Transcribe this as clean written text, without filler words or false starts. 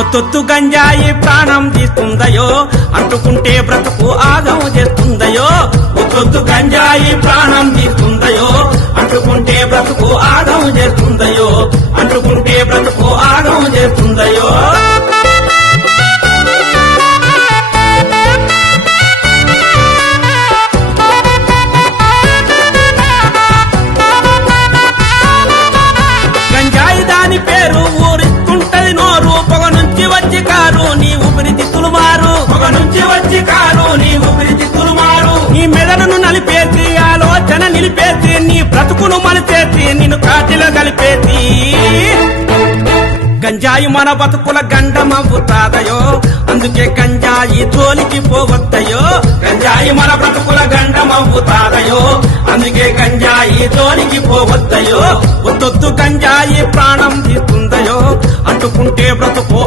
ఒత్తొత్తు గంజాయి ప్రాణం తీస్తుందయో, అంటుకుంటే బ్రతుకు ఆగం చేస్తుందయో. ఒత్తొత్తు గంజాయి ప్రాణం తీస్తుందయో, అంటుకుంటే బ్రతుకు ఆగం చేస్తుందయో. అంటుకుంటే బ్రతుకు ఆగం చేస్తుందయో. గంజాయి దాని పేరు ఊరిస్తుంటది నోరు, పొగ నుంచి వచ్చి కారు నీ ఊపిరితిత్తులు మారు. పొగ నుంచి వచ్చి కారు నీ ఊపిరితిత్తులు మారు. నీ మెదడును నలిపేసి ఆలోచన నిలిపేసి, నీ బ్రతుకును మలిపేసి నిన్ను కాటిలో కలిపేసి. గంజాయి మన బతుకుల గండమవుతాదయో, అందుకే గంజాయి జోలికి పోవద్దయో. గంజాయి మన బ్రతుకుల గండమవుతాదయో, అందుకే గంజాయి జోలికి పోవద్దయో. ఒత్తొత్తు గంజాయి ప్రాణం తీస్తుందయో, అంటుకుంటే బ్రతుకు